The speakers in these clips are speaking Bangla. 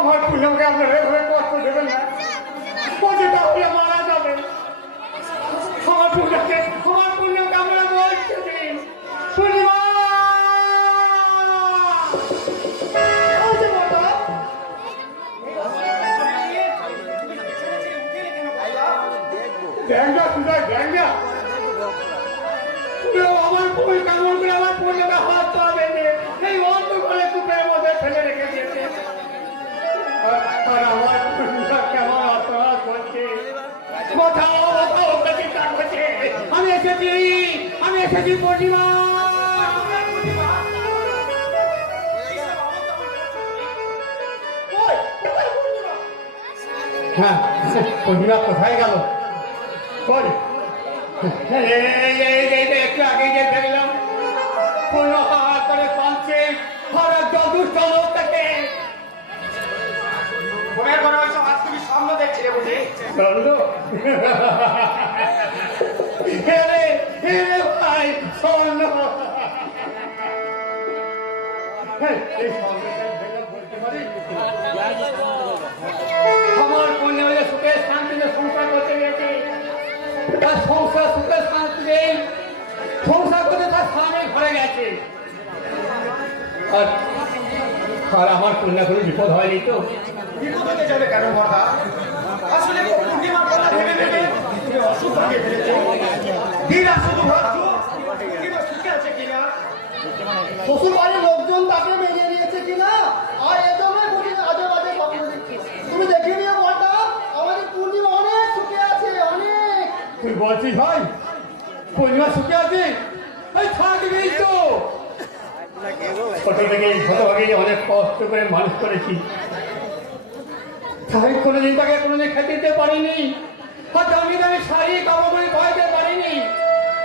আমার পুজোকে আপনারা এভাবে কষ্ট দেবেন না, পূজাটা হলে মারা যাবে। আমার পুজোকে আপনারা বলতে দিন। পূর্ণিমা ব্যাংটা কোথায় ব্যাংটা আমার ফুল কামড় করে আমার পুজোটা হাত পা বেঁধে এই অন্ধকারে কুপের মধ্যে ফেলে রেখে দিয়েছে। আর আমার পুজোটা কেমন অপরাধ করছে, আমি এসেছি পূর্ণিমা। হ্যাঁ, পূর্ণিমা কোথায় গেল? একটু আগে যে দেখলাম পূর্ণ হাহার করে কাঁদছে দুষ্ট লোক থেকে। স্বপ্ন দেখছি রে বুঝি ভাই স্বর্ণ। আমার কন্যা হলে সুখে শান্তিতে সংসার করতে গেছে, তার সংসার সুখে শান্তি নেই, সংসার করতে তার স্বামী ঘরে গেছে। আর আমার কন্যা কোনো বিপদ হয়নি তো? বিপদ হতে যাবে কেন মর্দা? আসলে পূর্ণিমার কথা ভেবে ভেবে তুমি অসুখ ভাঙিয়ে ফেলেছো। দিদা শুধু ভাবছো পূর্ণিমা সুখে আছে কিনা, শ্বশুর বাড়ির লোকজন তাকে বেরিয়ে দিয়েছে কিনা, আর এজন্যই বুঝি আজে বাজে স্বপ্ন দেখছি। তুমি দেখে নিও বলটা, আমাদের পূর্ণিমা অনেক সুখে আছে, অনেক। তুই বলছিস ভাই পূর্ণিমা সুখে আছে? থাকবি তো, ছোট থেকে অনেক কষ্ট করে মানুষ করেছি, তাই কোনোদিন তাকে কোনোদিন খেতে দিতে পারিনি, আর দামি দামি শাড়ি কাপড় খাওয়াতে পারিনি।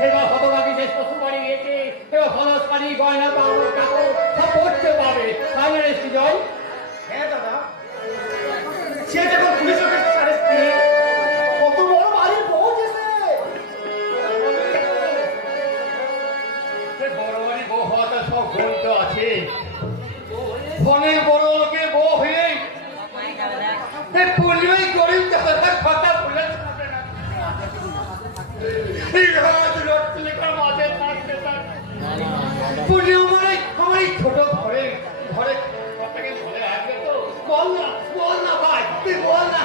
এবার হতভাগী যে শ্বশুর বাড়ি গিয়েছে, এবার ভালো শাড়ি গয়না কাপড় কাপড় সব করতে পারবে, তাই না রে সুজয়? হ্যাঁ দাদা, সে যখন পুলিশ অফিসার কত বড় বাড়ির পৌঁছেছে। বড় বাড়ি বউ হওয়াটা সব গুণ তো আছে, অনেক বড় লোকের বউ হয়ে পূর্ণিমাই গরিব দাদার কথা বলে পূর্ণিমা আমার এই ছোট ঘরে ঘরে ঘরে আসবে তো? বল না ভাই, তুই বল না।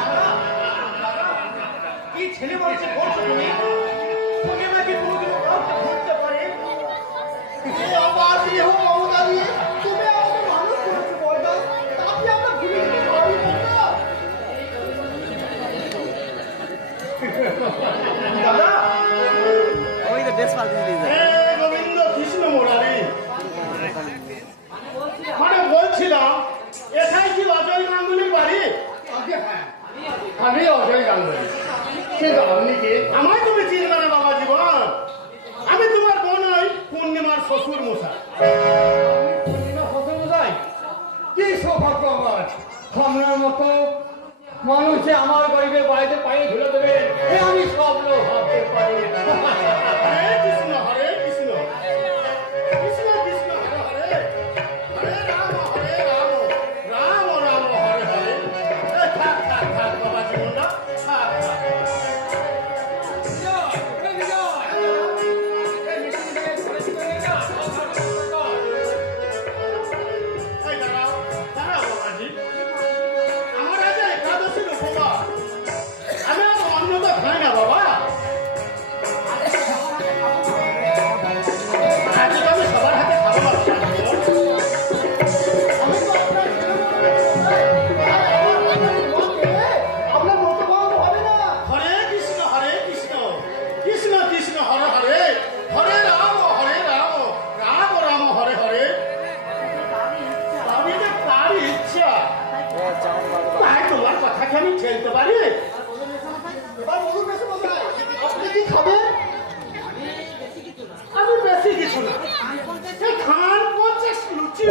কি ছেলে বলছে বলছো তুমি? পূর্ণিমা কি কোনোদিন কাউকে ধরতে পারে? আমার বিয়ে হোক মমতা দিয়ে, তুমি আমাকে মানুষ করেছো বলটা, তাতে আমরা ভুলে গেছি ভাবি বলটা। দাদা গোবিন্দ কৃষ্ণ মুরারি, মানে বলছিলাম এটাই কি অজয় গাঙ্গুলির বাড়ি? হ্যাঁ, আমি অজয় গাঙ্গুলি। কিন্তু আপনি কি? আমায় তুমি চিনবে না বাবা জীবন, আমি তোমার বোন ওই পূর্ণিমার শ্বশুর মশাই। পূর্ণিমার শ্বশুর মশাই, কি সৌভাগ্য আমার, আপনার মতো মানুষে আমার গরিবের বাড়িতে পায়ে ধুলে দেবে, আমি স্বপ্ন ভাবতে পারি। হরে কৃষ্ণ হরে কৃষ্ণ, কৃষ্ণ কৃষ্ণ হরে হরে, হরে রাম রাম রাম হরে হরে। থাক থাক থাক বাবা জীবনটা, থাক থাক। আমি ঠেলতে পারি? আপনি কি খাবেন? আমি বেশি কিছু না, খান 50 লুচি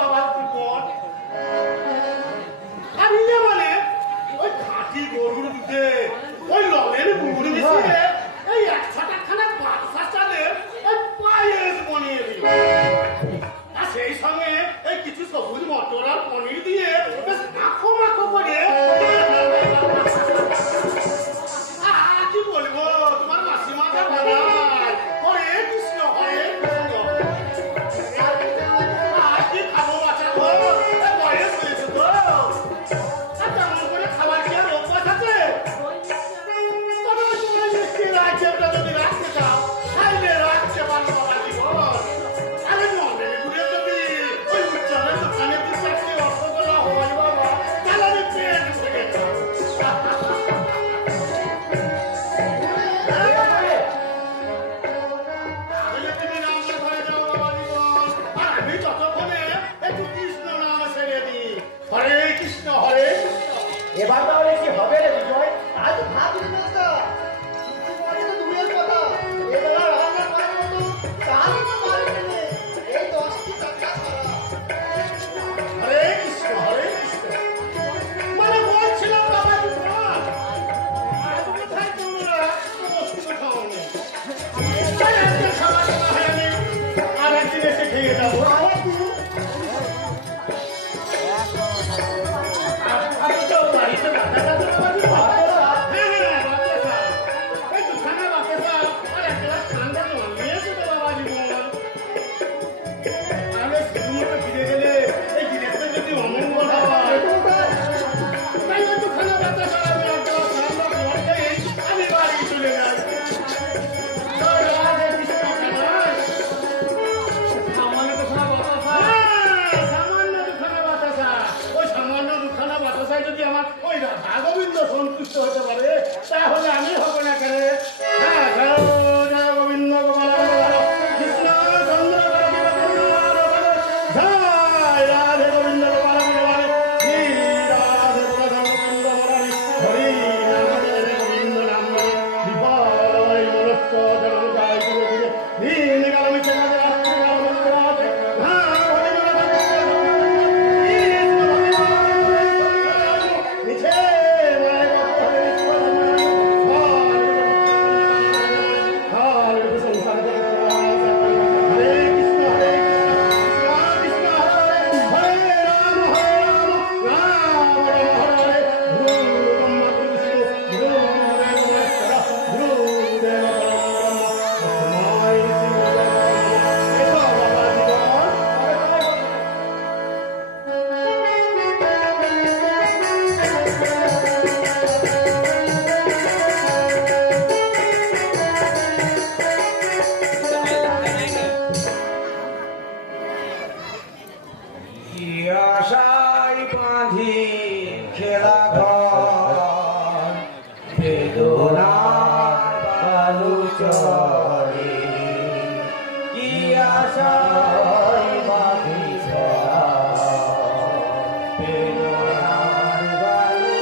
বাবা পর। আর ইয়ে মানে ওই খাঁটি গরুর দুধে ওই ললের গুড় মিশিয়ে এই 100 খানা বাদশা চালের ওই পায়েস বানিয়ে দিই, আর সেই সঙ্গে এই কিছু সবুজ মটর নিয়ে যাবো বাড়িতে রাখা যাবে না বাবু? হ্যাঁ, এই দুখানা বাকে আর একটা ঠান্ডা জল নিয়েছে তো বাবা জীবন। আমি শুধুমাত্র ফিরে গেলে এই জিনিসটা যদি অমঙ্গল হয় তাই ওই দুখানা বাতাসা আমি একটা ঠান্ডা জল খেয়ে আমি বাড়ি চলে যাই। রাধে কৃষ্ণ কানাই। সামান্য দুখানা বাতাসা। সামান্য দুখানা বাতাসা। ওই সামান্য দুখানা বাতাসায় যদি আমার ওই রাধা গোবিন্দ সন্তুষ্ট হতে পারে তাহলে আমি হব না কেন? হ্যাঁ, জয় গোবিন্দ গোপাল কৃষ্ণ চন্দ্র জয় রাধে গোবিন্দ গোপাল শ্রী রাধে রাধা গোবিন্দ মুরারি হরি নাম জয় গোবিন্দ নাম বিপয় মনস্ক জনম জয় গুরু দিন গামি চেনা রাত্রি গাম রাতে হ্যাঁ হরি রাধা নিচে মায় হরে হরে সংসার হরে কৃষ্ণ কৃষ্ণ হরে রাম রাম রাম হরে গুরু ব্রহ্মা গুরু বিষ্ণু গুরু দেব কি আশায় বাঁধি খেলা ঘর বেদনার বালু চরে কি আশায় বাঁধি খেলা বেদনার বালু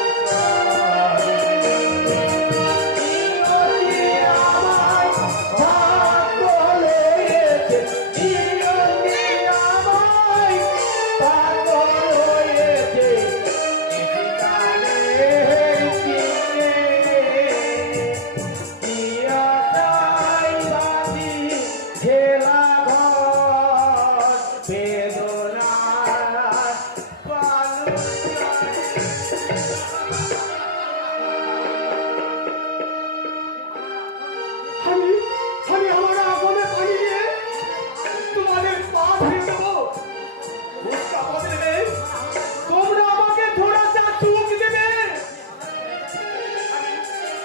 চরে আমায় ভাগ্য লেগেছে আমায় ভাগ্য রয়েছে খেলা ঘর বেদনার বালু আমি আমার আগুনে পানি দিয়ে তোমাদের পা ধুয়ে দেবো। উৎসাহ দেবে, তোমরা আমাকে থোড়া চা চুক দেবে।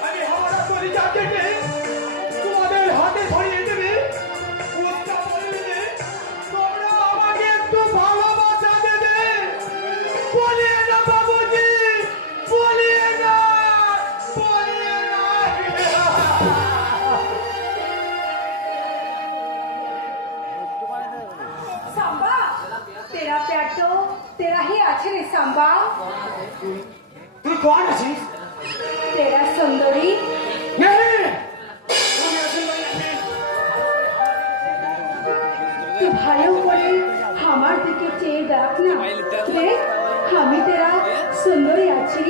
আমি হাওড়া কলিজা কেটে তোমাদের হাতে ধরিয়ে দেবে। উৎসাহ দেবে, তোমরা আমাকে একটু ভালোবাসা দেবে। বলিয়ে না বাবুজি, বলিয়ে না, বলিয়ে না। सांबा तेरा प्यार तो तेरा ही আছে রে सांबा তুই কোন আছিস? तेरा सुंदरी তুই ভালো করে আমার দিকে চেয়ে দেখ না দেখ আমি तेरा সুন্দরী আছি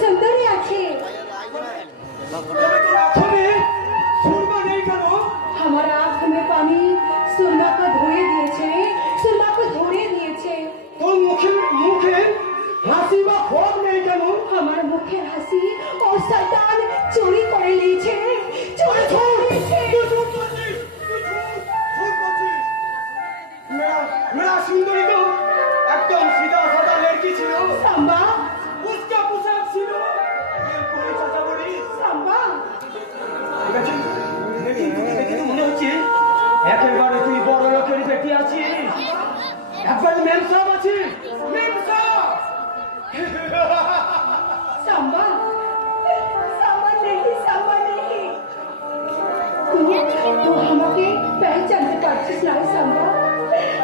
সুন্দরী আছি सुरमा नहीं करो। हमारा आँख में पानी सुरमा को धोए दिए सुरमा को धोए दिए तो मुखे मुखे হাসি বা ক্ষোভ নেই কেন? আমার মুখের হাসি ও শয়তান চুরি করে নিয়েছে চুরি করে নিয়েছে मेरा सुंदरी तो एकदम सीधा साधा लड़की ছিল। सांबा उसका पोशाक ছিল কোন চাচা বলি। सांबा দেখে তো মনে হচ্ছে একেবারে তুই বড় লোকের বেটি আছিস। একবার মেম সাহেব আছিস। মেম সাহেব सांबा सांबा नहीं तू हमें पहचानते पारছিস না सांबा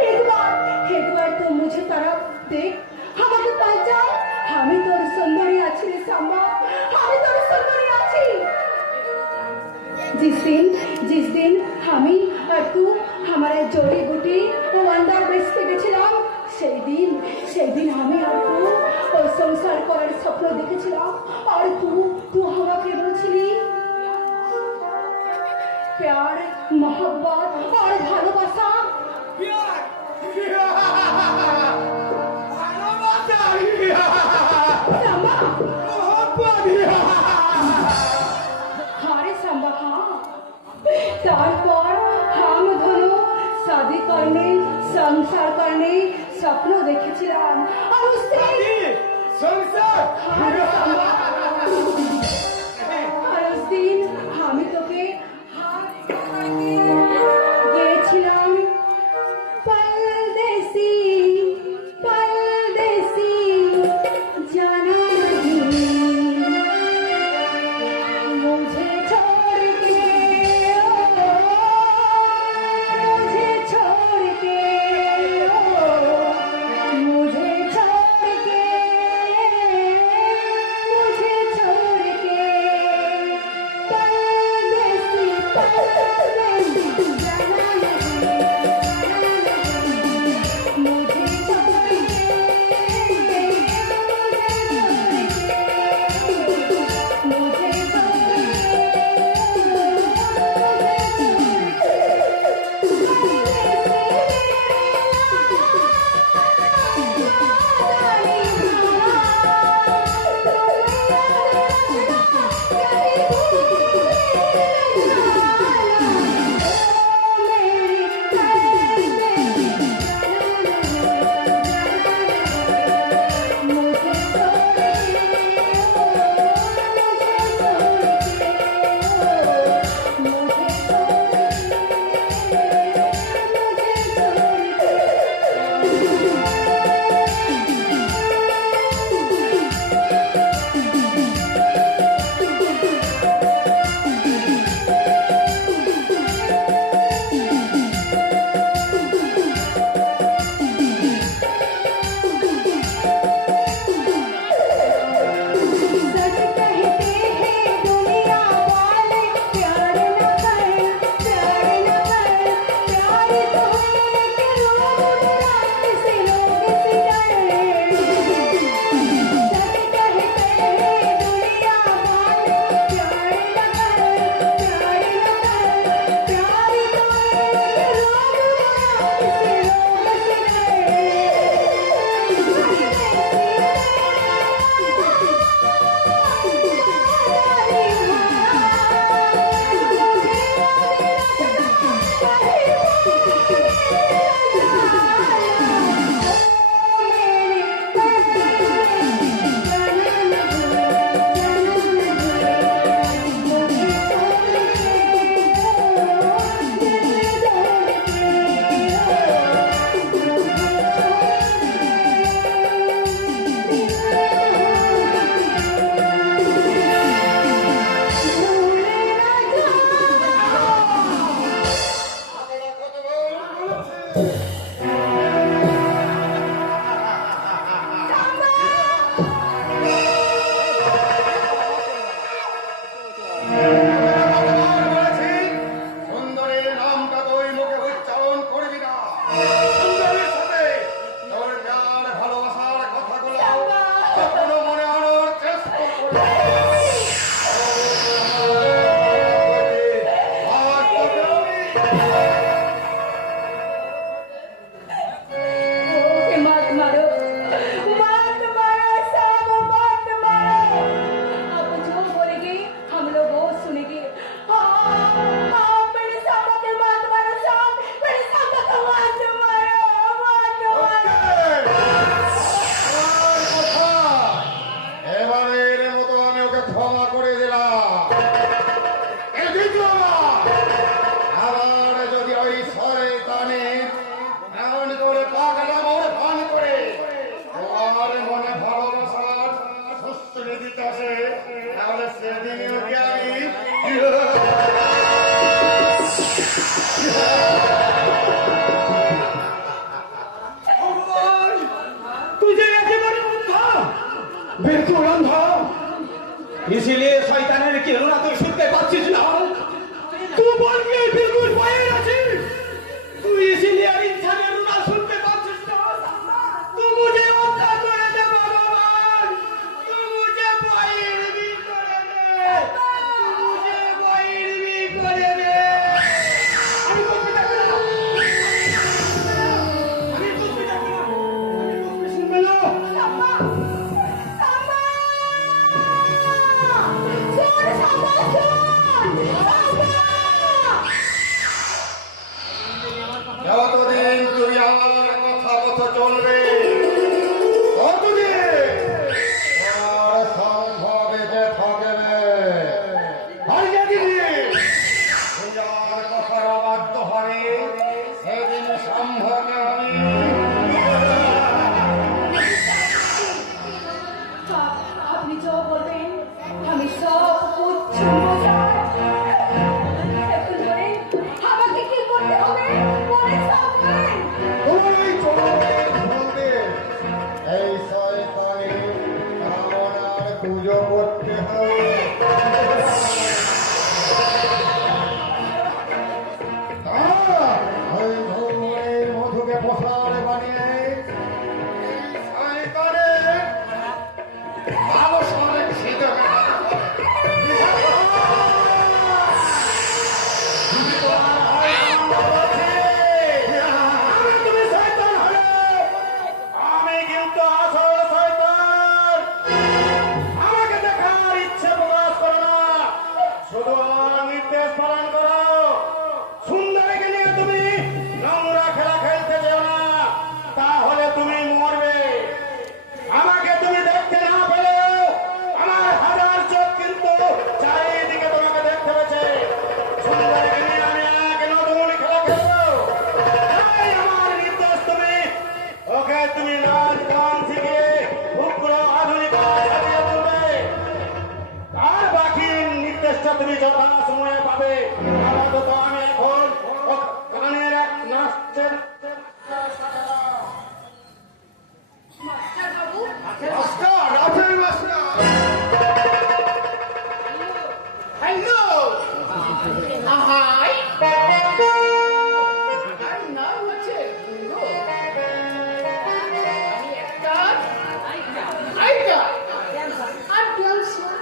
एक बार तू मुझे तरफ देख हमें पहचान हमें तोर सुंदरी आছি रे सांबा हमें तोर सुंदरी आছি जिस दिन हमें और तू हमारे जोड़ी बूटी वंडर बेचते গেছিলাম সেই দিন আমি আর তু ওই সংসার করার স্বপ্ন দেখেছিলাম আর तू আমাকে বলছিলি प्यार मोहब्बत और ভালোবাসা ভালোবাসা সাম্বা মোহব্বত अरे सांबा हाँ तारपर हम दोनों शादी करने संसार करने स्वप्न देखेছিলাম और उस दिन সংসার अरे सांबा और उस दिन আমি তোকে হাত গিয়েছিলাম परदेसी परदेसी जाना नहीं मुझे छोड़ के मुझे छोड़ के मुझे छोड़ के मुझे छोड़ के परदेसी परदेसी जाना नहीं मुझे छोड़ के मुझे सच कहते हैं दुनिया वाले प्यार न कर प्यार न कर प्यार तो है कि लोग किसी लोग से डरे सच कहते हैं दुनिया वाले प्यार न कर प्यार न कर प्यार तो है कि लोग किसी लोग से সুন্দরের নামটা তুই মুখে উচ্চারণ করবি না সুন্দরের সাথে তোর প্যার ভালোবাসার কথাগুলো কখনো মনে আনার চেষ্টা করবি না। আজ তোকে আমি ओके मत मारो साहब मत मारो आप जो बोलेंगे हम लोग वो सुनेंगे हाँ मेरे साहब के मत मारो साहब मेरे साहब को मत मारो এবারের মতো আমি ওকে ক্ষমা করে দিলাম। এই দ্বিতীয়বার আবার আহাই আমার নাম হচ্ছে বুড়ো। আমি একটা আইটা আর ড্যান্সার।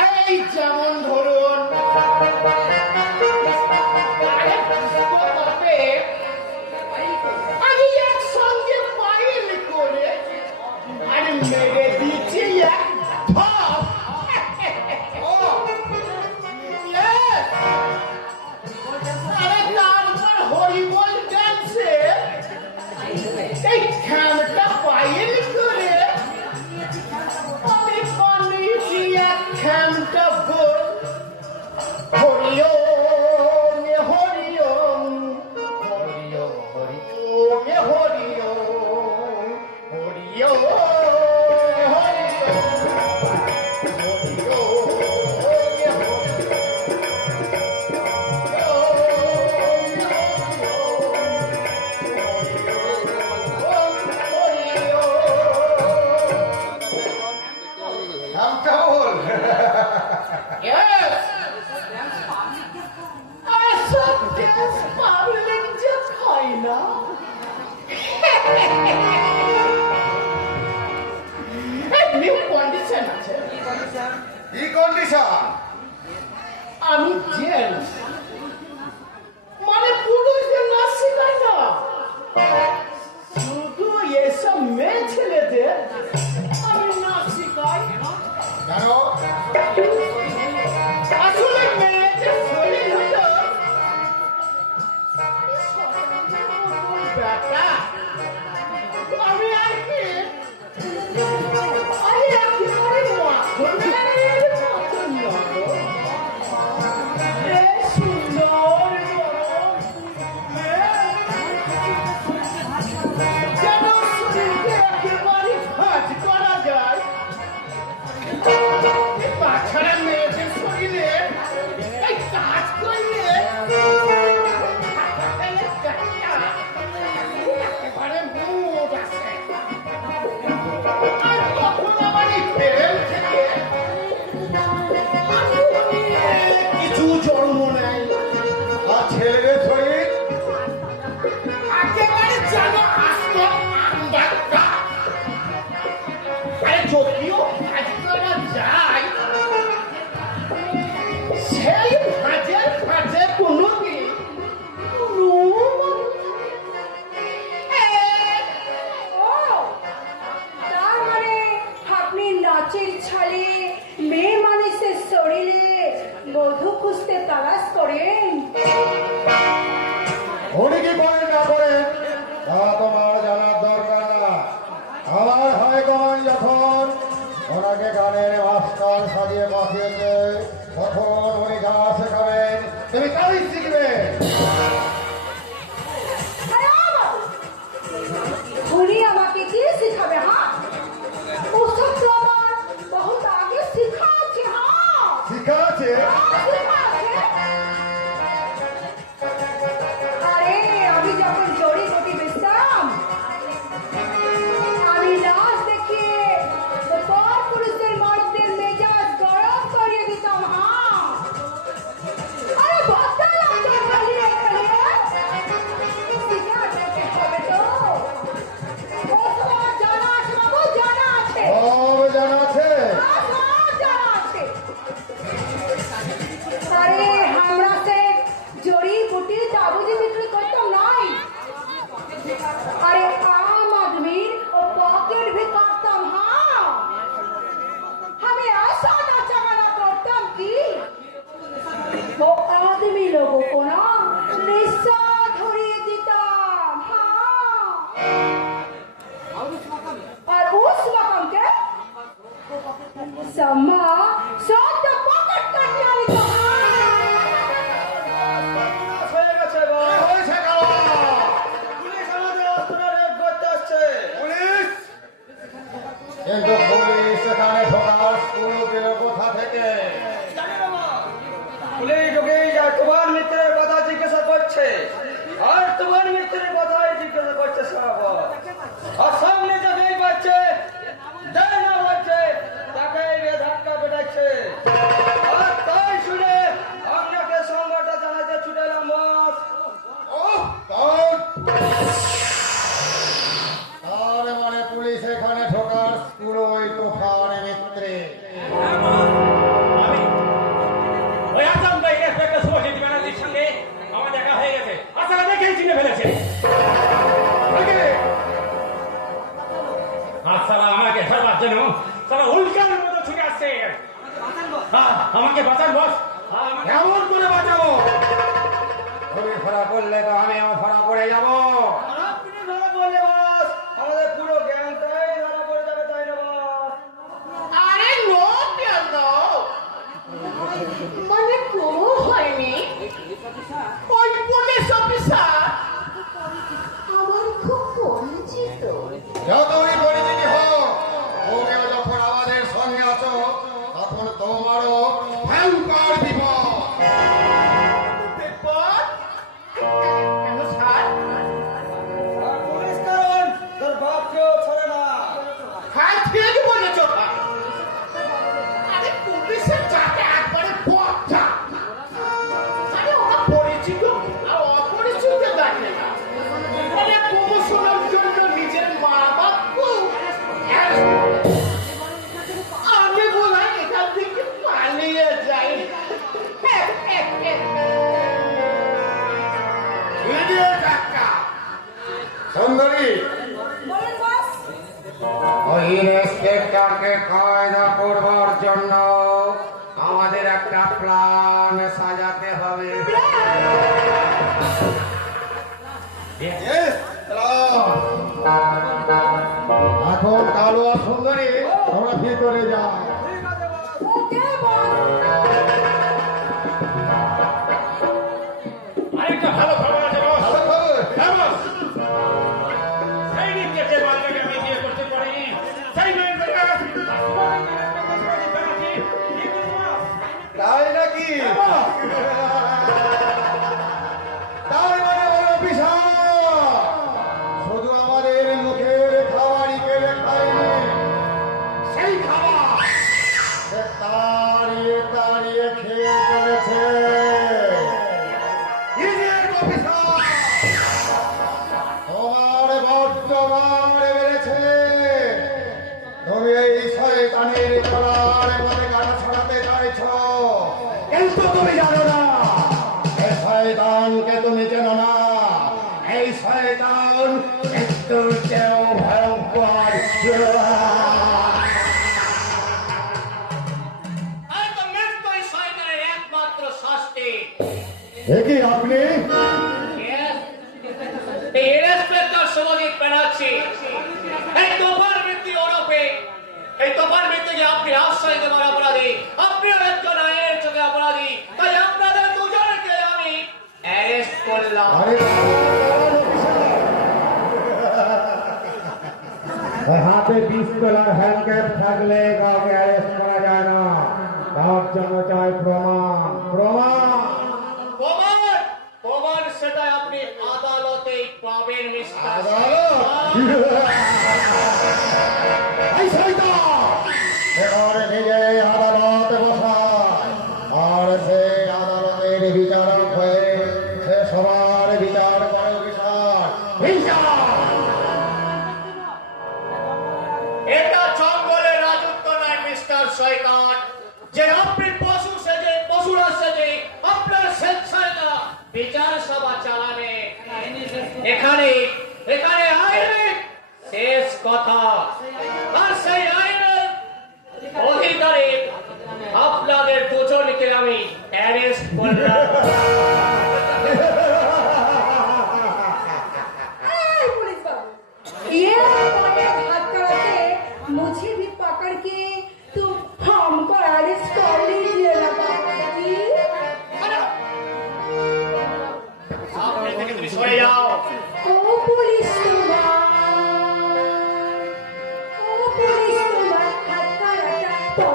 একাকি যেমন ধরুন আমি একসঙ্গে পাইল করে আরে মেরে দিচ্ছি এক ধাপ। আরে তারপর হরিবল ডান্সে এই খ্যামটা পাইল করে আমি বানিয়েছি এক খ্যামটা বল। হরিওম হরিওম হরিওম হরিওম হরিওম হরিওম নামটা বল। Yes! I saw this public just kinda. এক নিউ কন্ডিশন আছে। কি কন্ডিশন? আমি জেন্টস মানে পুরুষদের নাচ শেখাই না, শুধু এসব মেয়ে ছেলেদের আমি নাচ শেখাই। কেন? আসলে মেয়েদের শরীর হলো ব্যাটা। আমি আর কি আমি একেবারে মাথনের মতন নয়। এই সুন্দর যেন শরীরকে একেবারে ভাঁজ করা যায়। বাচ্চারা মেয়েদের শরীরে এই কাজ করলে একেবারে মুড আসে। আর তখন আমার এই প্রেম থেকে কিছু জন্ম নেয়। আর ছেলেদের শরীর? একেবারে যেন আসতো আমবাক্কা। আরে যদিও কাজ করা যায়, সেই ভাজের কাছে কোনোদিন তার মানে আপনি নাচের ছলে মেয়ে মানুষের শরীরে মধু খুঁজতে তালাশ করেন। উনি কি করেন না করেন তা তোমার জানার দরকার না। আমার হয় গান যখন ওনাকে গানের মাস্টার সাজিয়ে পাঠিয়েছে, তখন উনি যা শেখাবেন তুমি তাই শিখবে। উনি আমাকে কি শিখাবে? হ্যাঁ, ওসব তো আমার বহুত আগে শিখা আছে। হ্যাঁ, শিখা আছে? শিখা আছে। আরে আমি যখন জড়ি গটি বেচতাম, আমি নাচ দেখিয়ে পর পুরুষদের মর্দের মেজাজ গরম করিয়ে দিতাম। হ্যাঁ, আরে বদলা লাগতো খালি এখানে। শিখা যেতে হবে তো। ওসব আমার জানা আছে বাবু, জানা আছে। সব জানা আছে? সব জানা আছে। আরে আমরা আর তোমার মিত্রের কথাই জিজ্ঞাসা করছে সভাপতি। আর সামনে যাকেই পাচ্ছে যাই না বলছে তাকে ধাক্কা পেটাচ্ছে। আর তাই শুনে আপনাকে সংবাদটা জানাতে ছুটে এলাম বস। তার মানে পুলিশ এখানে ঢোকার পুরোই তুফান মিত্রে। আমি ওই আসাম ভাই ইন্সপেক্টর শুভজিৎ ব্যানার্জির সঙ্গে আমার দেখা হয়ে গেছে। আসলে দেখেই চিনে ফেলেছে। সালা আমাকে ধরবার জন্য সালা উল্কার মতো ছুটে আসছে। আমাকে বাঁচান বস। কেমন করে বাঁচাবো? তুমি ধরা পড়লে তো আমি ধরা পড়ে যাবো। আর আপনি ধরা পড়লে বস আমাদের পুরো গ্যাংটাই ধরা পড়ে যাবে, তাই না বস? আরে নো কেন মানে কোনো হয়নি। ওই পুলিশ অফিসার আমার খুব পরিচিত। যতই পরিচিতি হোক, ওকেও যখন আমাদের সঙ্গে আছো তখন তোমারও ভয়ঙ্কর বিপদ। বিপদ? কেন স্যার? আর পুলিশ কারণ তোর বাপকেও ছাড়ে না। হ্যাঁ ঠিক বলেছ। আরে পুলিশের চাকে একবারে বজ্জা। আরে ওরা পরিচিত আর অপরিচিত দেখে না। মানে প্রমোশনের জন্য নিজের মা বাপকেও আমি বলাই এখান থেকে পালিয়ে যাই। ইডিয়েট একটা। সুন্দরী, বলেন বস। ওই ইন্সপেক্টরকে কায়দা করবার জন্য আমাদের একটা প্ল্যান সাজাতে হবে। এখন কালো আর সুন্দরী তোমরা ভিতরে যাও। ওকে বস। আরেকটা ভালো খবর আছে বস। ভালো খবর। হ্যাঁ বস। সেই দিনকে যে বান্ধবী আমি বিয়ে করতে পারিনি সেই মেয়ের দেখা তাই নাকি? তাই মানে বড় অফিসার শুধু আমাদের মুখের খাবারই কেড়ে খায়নি, সেই খাবার সে তাড়িয়ে তাড়িয়ে খেয়ে চলেছে। ইডিয়েট অফিসার, তোমার বড্ড মারে বেড়েছে। তুমি এই শয়তানের গলার মধ্যে গাড়া ছড়াতে চাইছ, কিন্তু তুমি জানো না এই শয়তানকে। তুমি চেনো না এই শয়তান একটু চেয়েও ভয়ঙ্কর। আর তো মৃত্যুই শয়তানের একমাত্র শাস্তি। কি আপনি? ইন্সপেক্টর শুভজিৎ ব্যানার্জি, এই তোফার মৃত্যু ওরফে এই তোফার মৃত্যুকে আপনি আশ্রয় দেবার অপরাধী। আপনিও একজন আইনের চোখে অপরাধী। তাই আপনাদের দুজনকে আমি অ্যারেস্ট করলাম। আরে হাতে পিস্তল আর হ্যান্ডকাপ থাকলে কাউকে অ্যারেস্ট করা যায় না। তার জন্য চাই প্রমাণ। প্রমাণ প্রমাণ প্রমাণ সেটা আপনি আদালতেই পাবেন মিস্টার। এই শয়তান এবার নিজে আদালতে বসা, আর সে আদালতের বিচারক হয়ে সে সবার বিচার করে। এটা জঙ্গলের রাজত্ব নয় মিস্টার শয়তান, যে আপনি পশু সেজে পশুরা সেজে আপনার স্বেচ্ছায় না বিচার সভা চালানে। এখানে এখানে আইনের শেষ কথা, আর সেই আইনের অধিকারী আপনাদের দুজনকে আমি অ্যারেস্ট করলাম। पुलिस बाबू, ये हमारे हाथ कराते मुझे भी पकड़ के तुम हमको अरेस्ट कर लीजिए ना बाबा जी। সামনে থেকে তুমি সরে যাও। ओ पुलिस तुम्हार हाथ कराता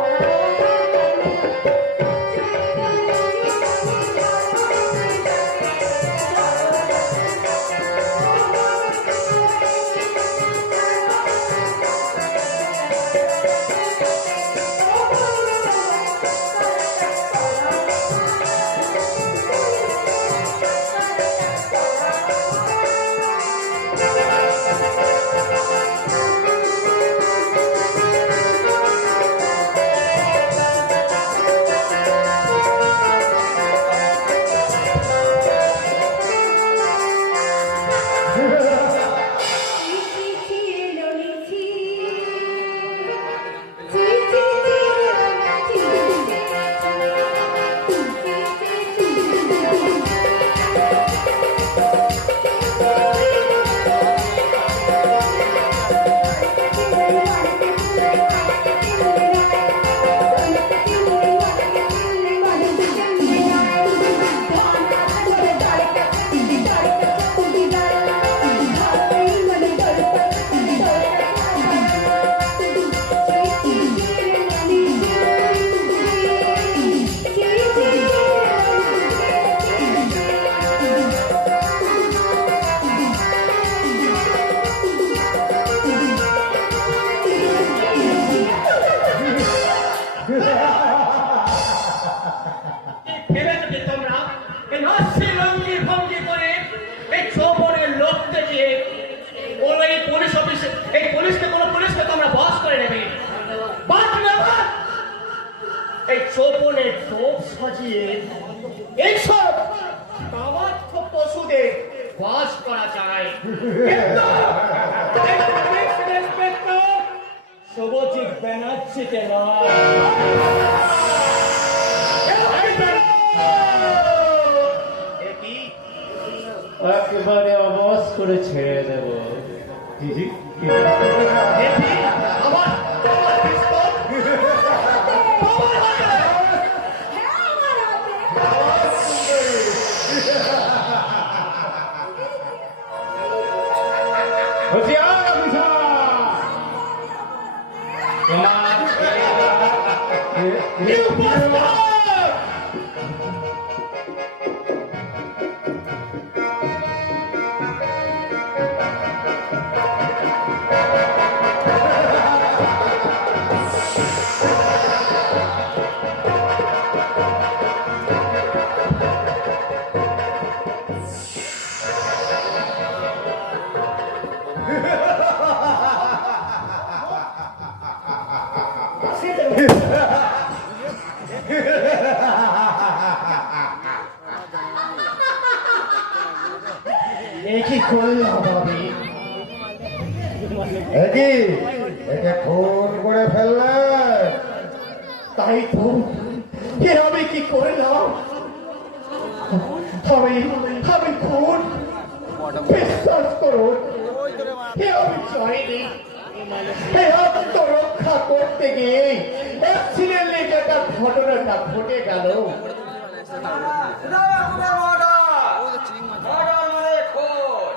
সাজিয়ে এইসব কামার্থ পশুদের বাস করা যায়। শুভজিৎ ব্যানার্জিকে নয়। এ কি? একেবারে অবশ করে ছেড়ে দেব। এ কি? আমার তোমার পিস্তল? তোমার হাতে? হ্যাঁ আমার হাতে। হুঁশিয়ার অফিসার! তোমার নিউপাস্টার! এ কি করলাম আমি? একই একে খুন করে ফেললেন। তাই তো এ আমি কি করলাম? আমি খুন? বিশ্বাস করুন, এ আমি চাইনি। এ আত্মরক্ষা করতে গিয়ে অ্যাক্সিডেন্টলি একটা ঘটনাটা ঘটে গেল। মর্ডার মানে খুন।